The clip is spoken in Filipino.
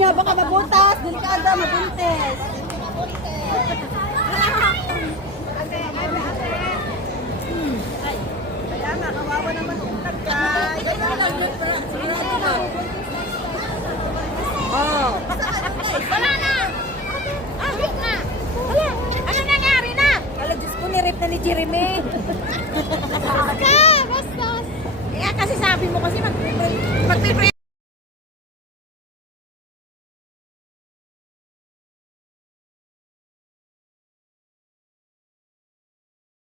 niyo, baka mabutas. Delikado, mabuntis. Kaya nga, kawawa naman utak ka. Oh. Wala na! Abit na! Wala! Ano nangyari na? Wala, Diyos ko, nirip na ni Jeremy. Basta! Basta! Kaya kasi sabi mo kasi